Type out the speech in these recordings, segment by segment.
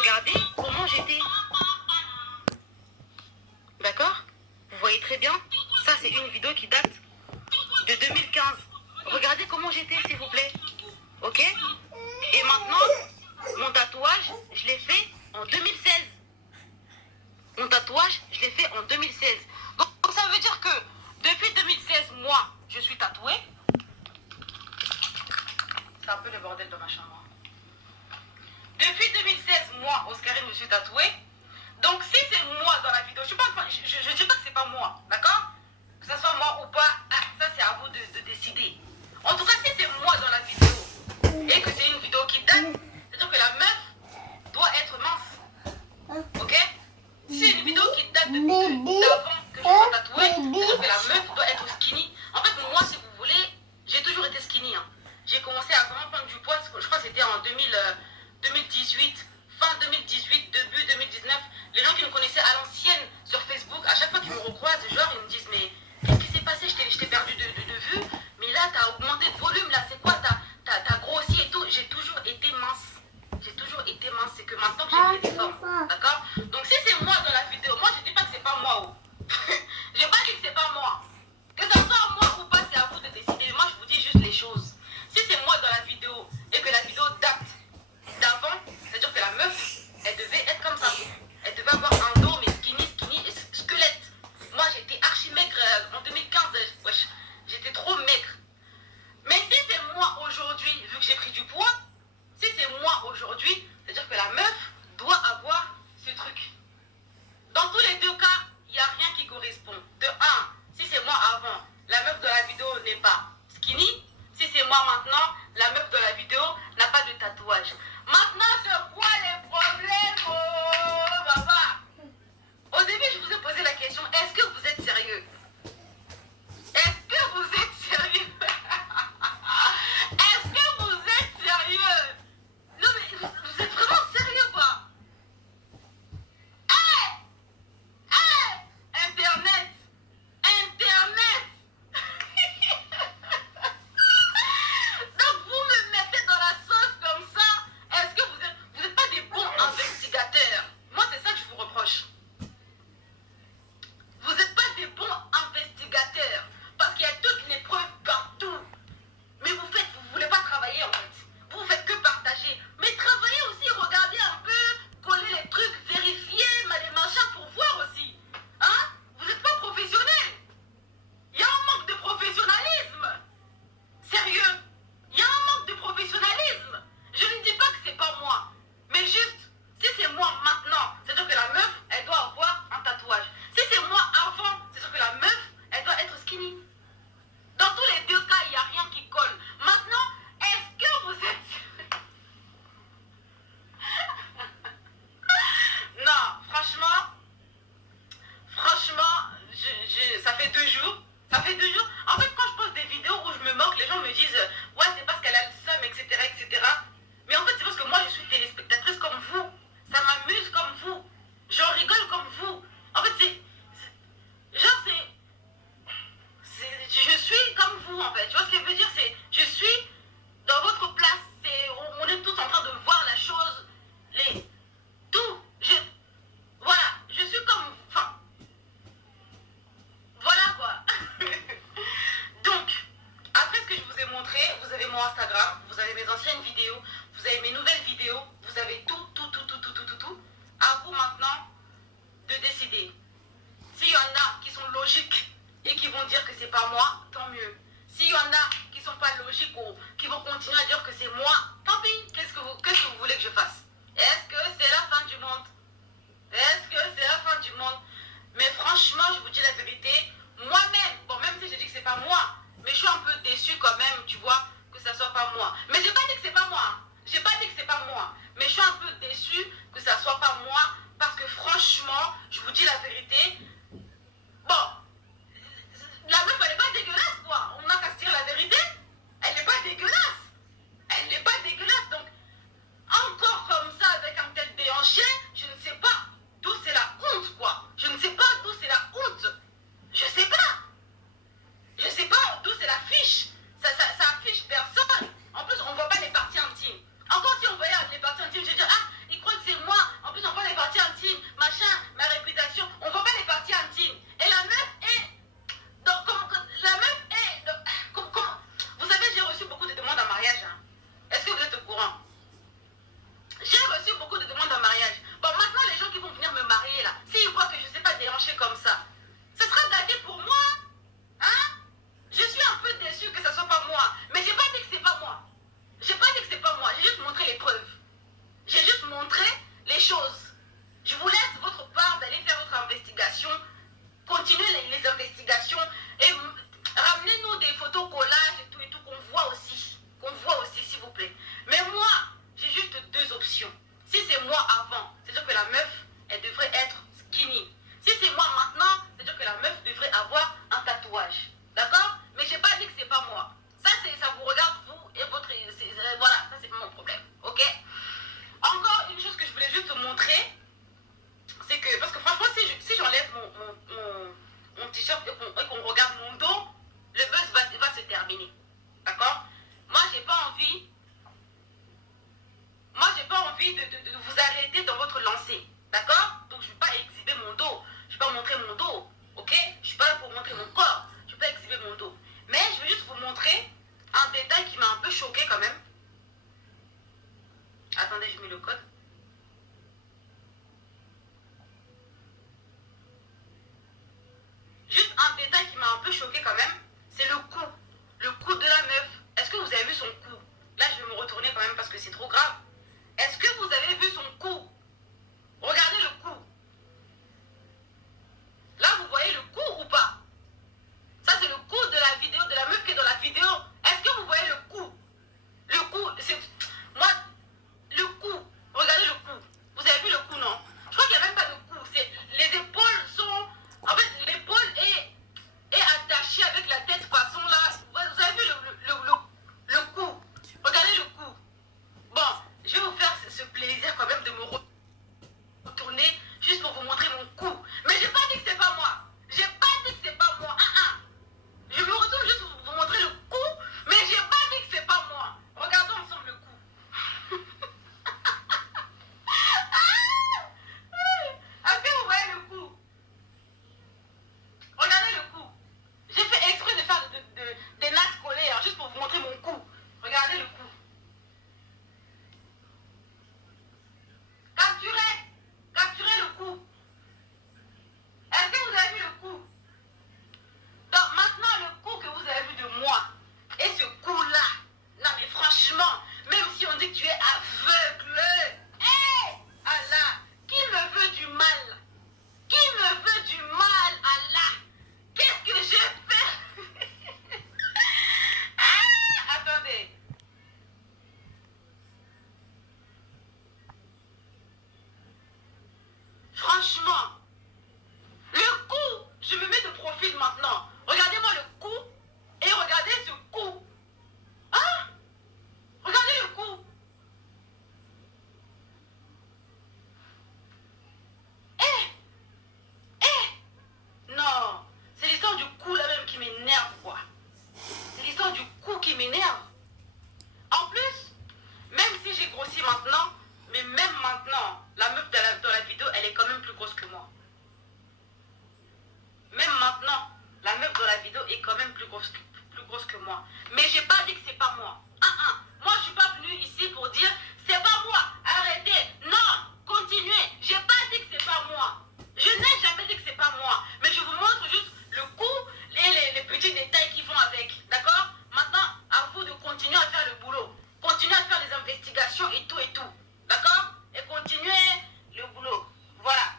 regardez comment j'étais. D'accord? Vous voyez très bien. Ça, c'est une vidéo qui date de 2015. Regardez comment j'étais, s'il vous plaît. Ok? Et maintenant, mon tatouage, je l'ai fait en 2016. Mon tatouage, je l'ai fait en 2016. Donc, ça veut dire que depuis 2016, moi, je suis tatouée. C'est un peu le bordel dans ma chambre. Depuis 2016, moi, Oscarine, je suis tatouée. Donc, si c'est moi dans la vidéo, je ne dis pas que c'est pas moi, d'accord? Que ce soit moi ou pas, ça c'est à vous de décider. En tout cas, si c'est moi dans la vidéo et que c'est une vidéo qui date, c'est-à-dire que la meuf doit être mince. Ok? Si c'est une vidéo qui date d'avant que je sois tatouée, c'est-à-dire que la meuf doit être skinny. En fait, moi, si vous voulez, j'ai toujours été skinny. Hein. J'ai commencé à vraiment prendre du poids, je crois que c'était en 2018, fin 2018, début 2019. Les gens qui me connaissaient à l'ancienne sur Facebook, à chaque fois qu'ils me recroisent, genre, ils me disent, mais qu'est-ce qui s'est passé? Je t'ai perdu de vue, mais là, t'as augmenté de volume, là, c'est quoi? T'as grossi et tout. J'ai toujours été mince. J'ai toujours été mince, c'est que maintenant que j'ai pris des formes. D'accord? Donc, si c'est moi dans la vidéo, moi, je dis pas que c'est pas moi. Oh. J'ai pas dit que c'est pas moi. Que ça soit moi ou pas, c'est à vous de décider. Moi, je vous dis juste les choses. Si c'est moi dans la vidéo et que la vidéo date d'avant, c'est-à-dire que la meuf, elle devait être comme ça. Elle devait avoir un dos, mais skinny et squelette. Moi, j'étais archi maigre en 2015. Wesh, j'étais trop maigre. Mais si c'est moi aujourd'hui, vu que j'ai pris du poids, si c'est moi aujourd'hui, c'est-à-dire que la meuf doit avoir ce truc. Dans tous les deux cas, il n'y a rien qui correspond. De un, si c'est moi avant, la meuf de la vidéo n'est pas skinny. Si c'est moi maintenant, la meuf de la vidéo n'a pas de tatouage. Maintenant, c'est quoi les problèmes, oh, papa? Au début, je vous ai posé la question, est-ce que vous êtes sérieux? Est-ce que vous êtes sérieux? Est-ce que vous êtes sérieux? Non, mais vous êtes vraiment sérieux, quoi? Hé! Hé! Internet! Internet! Donc, vous me mettez dans la sauce comme ça. Est-ce que vous êtes pas des bons investigateurs? Moi, c'est ça que je vous reproche. Vous n'êtes pas des bons investigateurs. Parce qu'il y a toutes les preuves partout. Mais vous voulez pas travailler en fait. Vous faites que partager. Mais travaillez aussi, regardez un peu, coller les trucs, vérifier, les machins pour voir aussi. Hein? Vous n'êtes pas professionnels. Il y a un manque de professionnalisme. Sérieux. Il y a un manque de professionnalisme. Je ne dis pas que c'est pas moi. Mais juste, si c'est moi maintenant, c'est-à-dire que la meuf, elle doit avoir un tatouage. Si c'est moi avant, c'est-à-dire que la meuf, elle doit être skinny. Dans tous les deux cas, il n'y a rien qui colle. Maintenant, est-ce que vous êtes... Non, franchement, ça fait 2 jours. Ça fait 2 jours. En fait, quand je poste des vidéos où je me moque, les gens me disent ouais, c'est parce qu'elle a le seum, etc., etc. Mais en fait, c'est parce que moi, je suis téléspectatrice comme vous. Ça m'amuse comme vous. J'en rigole comme vous. En fait, je suis comme vous, en fait. Tu vois ce que je veux dire? Je suis dans votre place. On est tous en train de voir la chose. Tout. Voilà. Je suis comme... Enfin... Voilà, quoi. Donc, après ce que je vous ai montré, vous avez mon Instagram, vous avez mes anciennes vidéos, vous avez mes nouvelles vidéos, vous avez tout. À vous maintenant de décider. S'il y en a qui sont logiques et qui vont dire que c'est pas moi, tant mieux. S'il y en a qui sont pas logiques ou qui vont continuer à dire que c'est moi, tant pis. Qu'est-ce que vous voulez que je fasse? Est-ce que c'est la fin du monde? Est-ce que c'est la fin du monde? Mais franchement, je vous dis la vérité, moi-même, bon, même si je dis que c'est pas moi, mais je suis un peu déçue quand même, tu vois, que ça soit pas moi. Mais j'ai pas dit que c'est pas moi. J'ai pas dit que c'est pas moi. Mais je suis un peu déçue que ça soit pas moi, parce que franchement, je vous dis la vérité, bon, la meuf, elle est pas dégueulasse, quoi. On n'a qu'à se dire la vérité. Elle n'est pas dégueulasse. Elle n'est pas dégueulasse. Donc, encore comme ça, avec un tel déhanché, je ne sais pas d'où c'est la honte, quoi. Je ne sais pas d'où c'est la honte. Je sais pas. Je sais pas d'où c'est la fiche. Ça affiche personne. En plus, on voit pas les parties intimes. Encore si on voyait les parties intimes, je vais dire, ah, il croit que c'est moi. chose. Je vous laisse votre part d'aller faire votre investigation. Continuez les investigations et ramenez-nous des photos collages et tout qu'on voit aussi. Qu'on voit aussi, s'il vous plaît. Mais moi, j'ai juste deux options. Si c'est moi avant, c'est-à-dire que la meuf, elle devrait être skinny. Si c'est moi maintenant, c'est-à-dire que la meuf devrait avoir un tatouage. D'accord? Mais j'ai pas dit que c'est pas moi. Ça vous regarde, vous et votre... voilà, ça c'est mon problème. Ok? Encore une chose que je voulais juste te montrer, c'est que, parce que franchement, si j'enlève mon t-shirt et qu'on regarde mon dos, le buzz va se terminer. D'accord? Moi, j'ai pas envie de vous arrêter dans votre lancée. D'accord? Donc, je ne vais pas exhiber mon dos. Je ne vais pas montrer mon dos. Ok? Je ne suis pas là pour montrer mon corps. Je ne vais pas exhiber mon dos. Mais je vais juste vous montrer un détail qui m'a un peu choqué quand même. Attendez, je mets le code. Juste un détail qui m'a un peu choqué quand même, c'est le cou. Le cou de la meuf. Est-ce que vous avez vu son cou? Là, je vais me retourner quand même parce que c'est trop grave. Est-ce que vous avez vu son cou? Regardez le cou. Là, vous voyez le cou ou pas? Ça, c'est le cou de la vidéo, de la meuf qui est dans la vidéo. Est-ce que vous voyez le cou? Le cou, c'est... Moi, le cou. Regardez le cou. Vous avez vu le cou, non? Je crois qu'il n'y a même pas de cou. Les épaules sont... En fait, l'épaule est attachée avec la tête façon là. Vous avez vu le cou? Regardez le cou. Bon, je vais vous faire ce plaisir quand même de me retourner juste pour vous montrer mon cou. Mais j'ai pas dit que c'est pas moi. J'ai pas dit que c'est pas moi. Je me retourne juste pour vous montrer le cou, mais j'ai pas dit que c'est pas moi. Regardons ensemble le cou. Est-ce que vous voyez le cou? Regardez le cou. J'ai fait exprès de faire des nattes collées hein, juste pour vous montrer mon cou. Regardez le cou. Capturez le cou. Est-ce que vous avez vu le cou? Donc maintenant le cou que vous avez vu de moi et ce cou-là, non mais franchement, même si on dit que tu es aveugle, hé, Allah, qui me veut du mal? Qui me veut du mal, Allah? Qu'est-ce que j'ai fait? Attendez. Franchement, le cou, je me mets de profil maintenant. Regardez-moi le cou et regardez ce cou. Hein? Regardez le cou. Non, c'est l'histoire du cou là même qui m'énerve quoi. C'est l'histoire du cou qui m'énerve. En plus, même si j'ai grossi maintenant, mais même maintenant, la meuf dans la vidéo, elle est quand même plus grosse que moi. Même maintenant, la meuf dans la vidéo est quand même plus grosse que moi. Mais j'ai pas dit que c'est pas moi. Moi, je suis pas venue ici pour dire c'est pas moi. Arrêtez. Non, continuez. J'ai pas dit que c'est pas moi. Je n'ai jamais dit que c'est pas moi. Mais je vous montre juste le coup et les petits détails qui vont avec. D'accord? Maintenant, à vous de continuer à faire le boulot. Continuez à faire les investigations et tout et tout. D'accord? Et continuez le boulot. Voilà.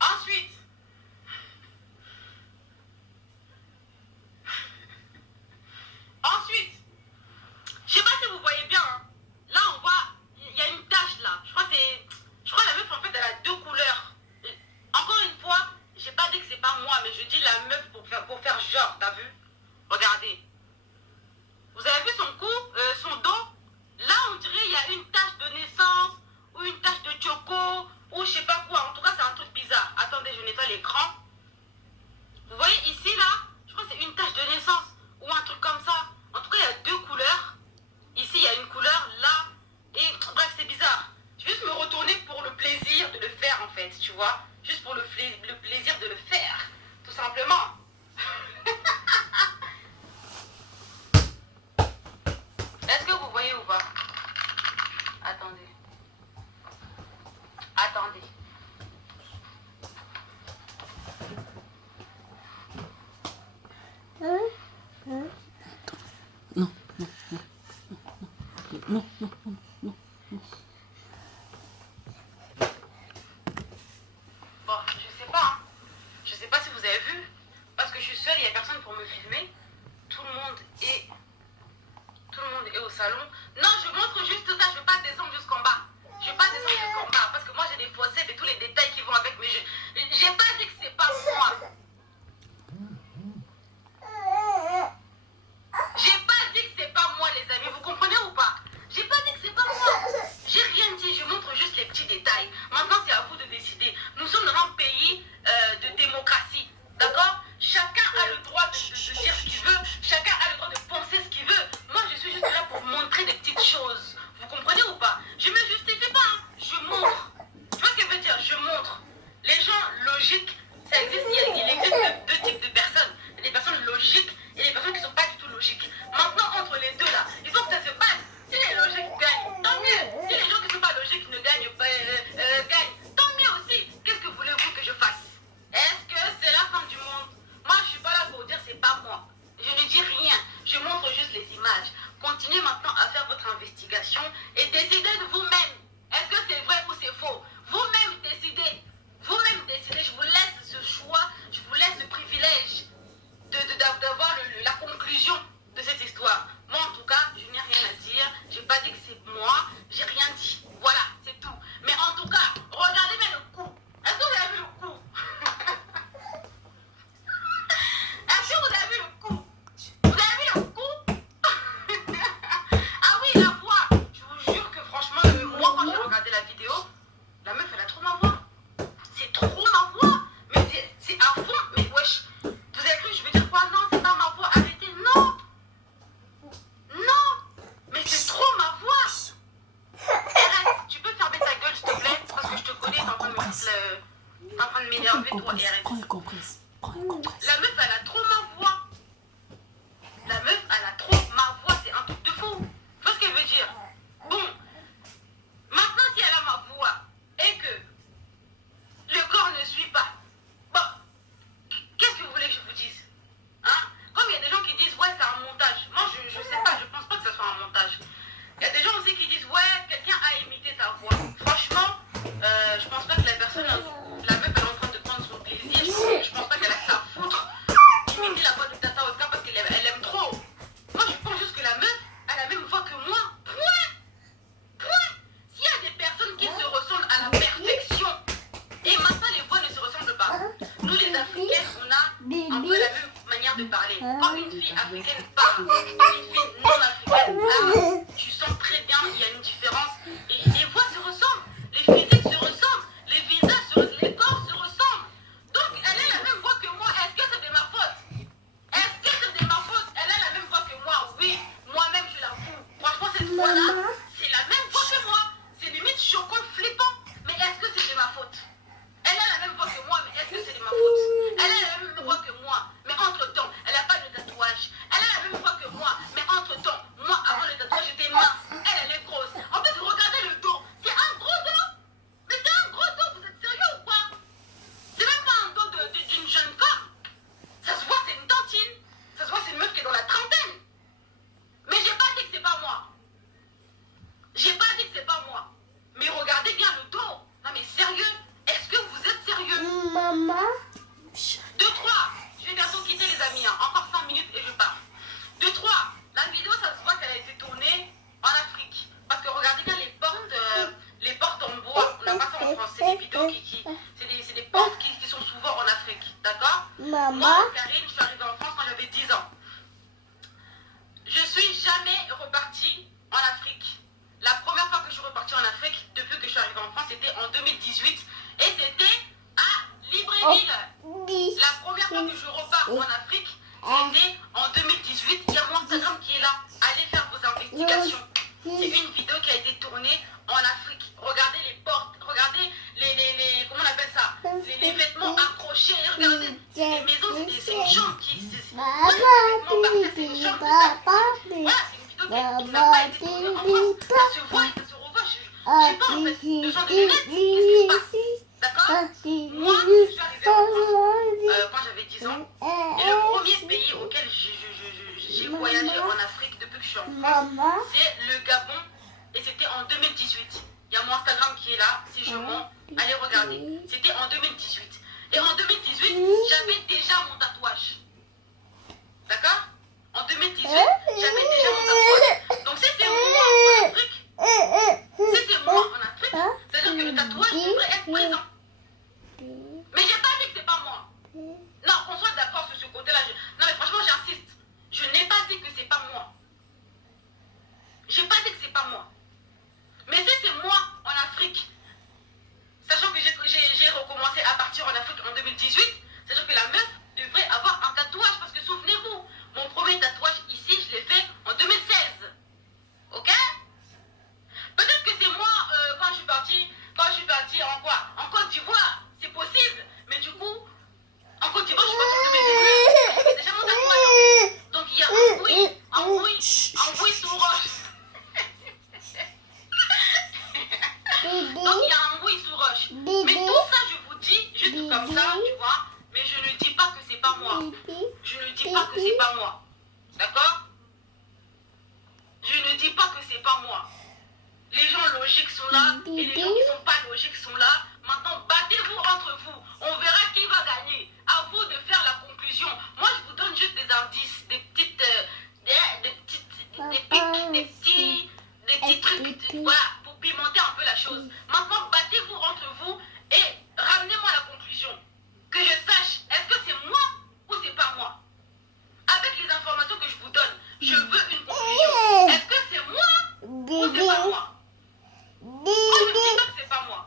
Ensuite, je sais pas si vous voyez bien, hein. Là on voit, il y a une tache là. Je crois que la meuf en fait elle a deux couleurs. Encore une fois, j'ai pas dit que c'est pas moi, mais je dis la meuf pour faire genre, t'as vu? Regardez. Vous avez vu son cou, son dos? Là on dirait il y a une tache de naissance, ou une tache de choco, ou je sais pas quoi. En tout cas c'est un truc bizarre. Attendez, je nettoie l'écran. Vous voyez ici là, je crois que c'est une tache de naissance, ou un truc comme ça. En tout cas il y a deux couleurs. Ici, il y a une couleur, là, et bref, c'est bizarre. Je vais juste me retourner pour le plaisir de le faire, en fait, tu vois. Juste pour le plaisir de le faire, tout simplement. Est-ce que vous voyez ou pas? Attendez. Non, non, non, non, non, non, non, non, non. Bon, je sais pas. Hein. Je sais pas si vous avez vu. Parce que je suis seule, il n'y a personne pour me filmer. Tout le monde est au salon. Non, je montre juste ça. Je ne vais pas descendre jusqu'en bas. Je ne vais pas descendre jusqu'en bas. Parce que moi, j'ai des faussettes et tous les détails qui vont avec. Mais j'ai pas dit que c'est pas moi. J'ai pas dit que c'est pas moi, les amis. Vous comprenez ou pas? J'ai pas dit que c'est pas moi. J'ai rien dit. Je montre juste les petits détails. Maintenant, c'est à vous de décider. Nous sommes dans un pays de démocratie. D'accord? Chacun a le droit de dire ce qu'il veut. Chacun a le droit de penser ce qu'il veut. Moi, je suis juste là pour montrer des petites choses. Vous comprenez ou pas? Je me justifie pas. Hein. Je montre. Tu vois ce que je veux dire? Je montre. Les gens logiques, ça existe. Il existe deux types de personnes. Il y a des personnes logiques et des personnes qui ne sont pas du tout logiques. Maintenant, entre les deux là, il faut que ça se passe. Si les logiques gagnent, tant mieux. Si les gens qui ne sont pas logiques ne gagnent pas, gagnent, tant mieux aussi. Qu'est-ce que voulez-vous que je fasse? Est-ce que c'est la fin du monde? Moi, je ne suis pas là pour dire c'est pas moi. Je ne dis rien. Je montre juste les images. Continuez maintenant à faire votre investigation et décidez de vous-même. Est-ce que c'est vrai ou c'est faux? Vous-même décidez. Vous-même décidez. Je vous laisse ce choix. Je vous laisse ce privilège d'avoir la conclusion de cette histoire. Moi, en tout cas, je n'ai rien à dire. J'ai pas dit que c'est moi. J'ai rien dit. Voilà, c'est tout. Mais en tout cas, regardez bien le coup. Est-ce que vous avez vu le coup? Est-ce que vous avez vu le coup? Vous avez vu le coup? Ah oui, la voix. Je vous jure que franchement, moi, quand j'ai regardé la vidéo, la meuf, elle a trop ma voix. C'est trop ma voix. Mais c'est à fond. Mais wesh. Vous avez cru, je veux dire quoi? Non, c'est pas ma voix. Arrêtez. Non. Non. Mais c'est trop ma voix. Arrête. Tu peux fermer ta gueule, s'il te plaît? Parce que je te connais, t'es en train de m'énerver, toi. Et arrête. Prends une compresse. La meuf, elle a trop ma voix. La meuf, elle a trop ma voix. C'est un truc de fou. Tu vois ce qu'elle veut dire? Bon. Maintenant, si elle a ma voix et que le corps ne suit pas, bon, qu'est-ce que vous voulez que je vous dise? Hein? Comme il y a des gens qui disent, ouais, c'est un montage. Moi, je sais pas, je pense pas que ce soit un montage. Il y a des gens aussi qui disent, ouais, quelqu'un a imité ta voix. Franchement, je pense pas que la personne, la meuf, elle est en train de prendre son plaisir. Je pense pas qu'elle a que ça à foutre. Imiter la voix de Tata Oscar parce qu'elle aime trop. Moi, je pense juste que la meuf a la même voix que moi. Point. Point. S'il y a des personnes qui se ressemblent à la perfection, et maintenant les voix ne se ressemblent pas. Nous, les Africaines, on a un peu la même manière de parler. Quand une fille africaine parle, une fille non africaine parle, tu sens très bien qu'il y a une différence. Et les voix se ressemblent, les physiques se ressemblent, les visages se ressemblent, les corps se ressemblent. Donc, elle a la même voix que moi. Est-ce que c'est de ma faute? Est-ce que c'est de ma faute? Elle a la même voix que moi. Oui, moi-même, je l'avoue. Franchement, cette voix-là, c'est la même voix que moi. C'est limite choquant, flippant. Mais est-ce que c'est de ma faute? Elle a la même voix que moi, mais est-ce que c'est de ma faute? Elle a la même voix que moi, mais entre-temps, elle n'a pas de tatouage. Elle a la même voix que moi, mais entre-temps, moi, avant le tatouage, j'étais mince. Elle est grosse. En fait, regardez le dos. C'est un gros dos. Mais c'est un gros dos. Vous êtes sérieux ou quoi? C'est même pas un dos d'une jeune femme. Ça se voit, c'est une tantine. Ça se voit, c'est une meuf qui est dans la trentaine. Mais j'ai pas dit que c'est pas moi. J'ai pas dit que c'est pas moi. Mais regardez bien le dos. Non mais sérieux? Est-ce que vous êtes sérieux? Maman. 2, 3. Je vais bientôt quitter les amis. Hein. Encore 5 minutes et je pars. 2, 3. La vidéo, ça se voit qu'elle a été tournée en Afrique. Parce que regardez bien les portes en bois. On n'a pas ça en France. C'est des vidéos c'est des portes qui sont souvent en Afrique. D'accord? Moi, Karine, je suis arrivée en France quand j'avais 10 ans. Je suis jamais repartie en Afrique. La première fois que je suis repartie en Afrique, depuis que je suis arrivée en France, c'était en 2018. Et c'était à Libreville. La première fois que je repars en Afrique, c'était en 2018. Il y a mon Instagram qui est là. Allez faire vos investigations. C'est une vidéo qui a été tournée en Afrique. Regardez les portes, regardez les comment on appelle ça? Les vêtements accrochés. Regardez, les maisons, c'est une chambre qui... C'est une chambre. Voilà, c'est une vidéo qui n'a pas été tournée en France. Ça se voit et ça se revoit. Je sais pas en fait. Le genre de lunettes, qu'est-ce qui se passe? D'accord? Moi, je suis arrivée en France quand j'avais 10 ans. Et le premier pays auquel j'ai voyagé en Afrique depuis que je suis en France, c'est le Gabon. Et c'était en 2018. 2018. Il y a mon Instagram qui est là, si je mens, allez regarder. C'était en 2018. Et en 2018, j'avais déjà mon tatouage. D'accord? En 2018, j'avais déjà mon tatouage. Donc si c'est moi en Afrique, c'est-à-dire que le tatouage devrait être présent. Mais j'ai pas dit que c'est pas moi. Non, qu'on soit d'accord sur ce côté-là. Non mais franchement, j'insiste. Je n'ai pas dit que c'est pas moi. J'ai pas dit que c'est pas moi. Mais si c'est moi en Afrique, sachant que j'ai recommencé à partir en Afrique en 2018, c'est-à-dire que la meuf devrait avoir un tatouage. Parce que souvenez-vous, mon premier tatouage ici, je l'ai fait en 2016. Ok? Peut-être que c'est moi quand je suis partie en quoi? En Côte d'Ivoire. C'est possible. Mais du coup, en Côte d'Ivoire, je suis partie en 2019. J'avais déjà mon tatouage en fait. Donc il y a un bruit sous roche. Donc il y a un bruit sous roche. Mais tout ça, je vous dis juste comme ça, tu vois. Mais je ne dis pas que c'est pas moi. Je ne dis pas que c'est pas moi. D'accord? Je ne dis pas que c'est pas moi. Les gens logiques sont là et les gens qui sont pas logiques sont là. Maintenant, battez-vous entre vous. On verra qui va gagner. À vous de faire la conclusion. Moi, je vous donne juste des indices, des petits trucs, voilà, pour pimenter un peu la chose. Maintenant, battez-vous entre vous et ramenez-moi la conclusion. Que je sache, est-ce que c'est moi ou c'est pas moi? Avec les informations que je vous donne, je veux une conclusion. Est-ce que c'est moi ou c'est pas moi? Moi, je ne dis pas que c'est pas moi.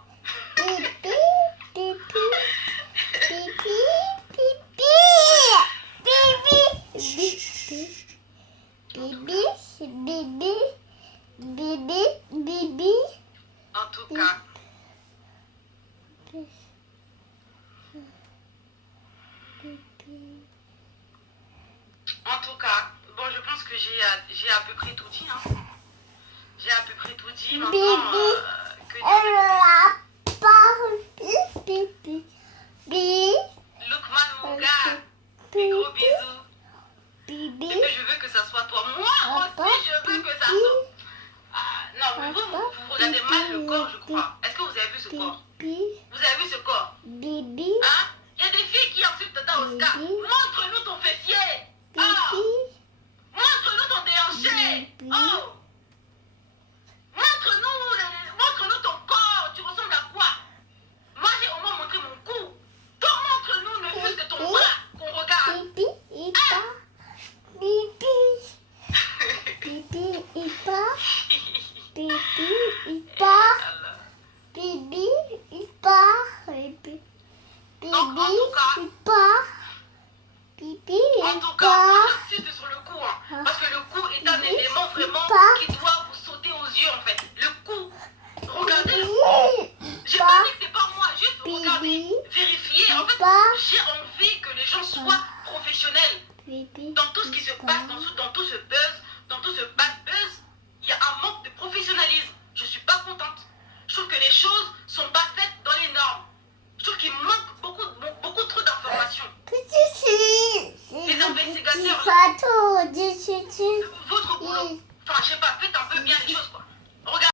En tout cas, bon, je pense que j'ai à peu près tout dit. Hein. J'ai à peu près tout dit. Maintenant, que Lookman, mon gars, des gros bisous. Et que je veux que ça soit toi. Moi aussi, je veux que ça soit. Non, mais vous regardez mal le corps, je crois. Est-ce que vous avez vu ce corps? Vous avez vu ce corps? Hein? Il y a des filles qui insultent Tata Oscar. Montre-nous ton fessier. Oh! Montre-nous ton déhanché. Oh! Montre-nous ton corps. Tu ressembles à quoi? Moi, j'ai au moins montré mon cou. Toi, montre-nous le muscle de ton bras qu'on regarde. Donc, en tout cas, j'insiste sur le cou, hein, parce que le cou est un élément vraiment qui doit vous sauter aux yeux, en fait. Le cou, regardez le cou. J'ai pas dit que c'est pas moi, juste regardez, vérifiez. En fait, j'ai envie que les gens soient professionnels. Dans tout ce qui se passe, dans tout ce buzz, dans tout ce bad buzz, il y a un manque de professionnalisme. Je suis pas contente. Je trouve que les choses sont pas faites dans les normes. Je trouve qu'il manque beaucoup trop d'informations. Les investigateurs, votre boulot. Enfin, je sais pas, faites un peu bien les choses, quoi. Regardez.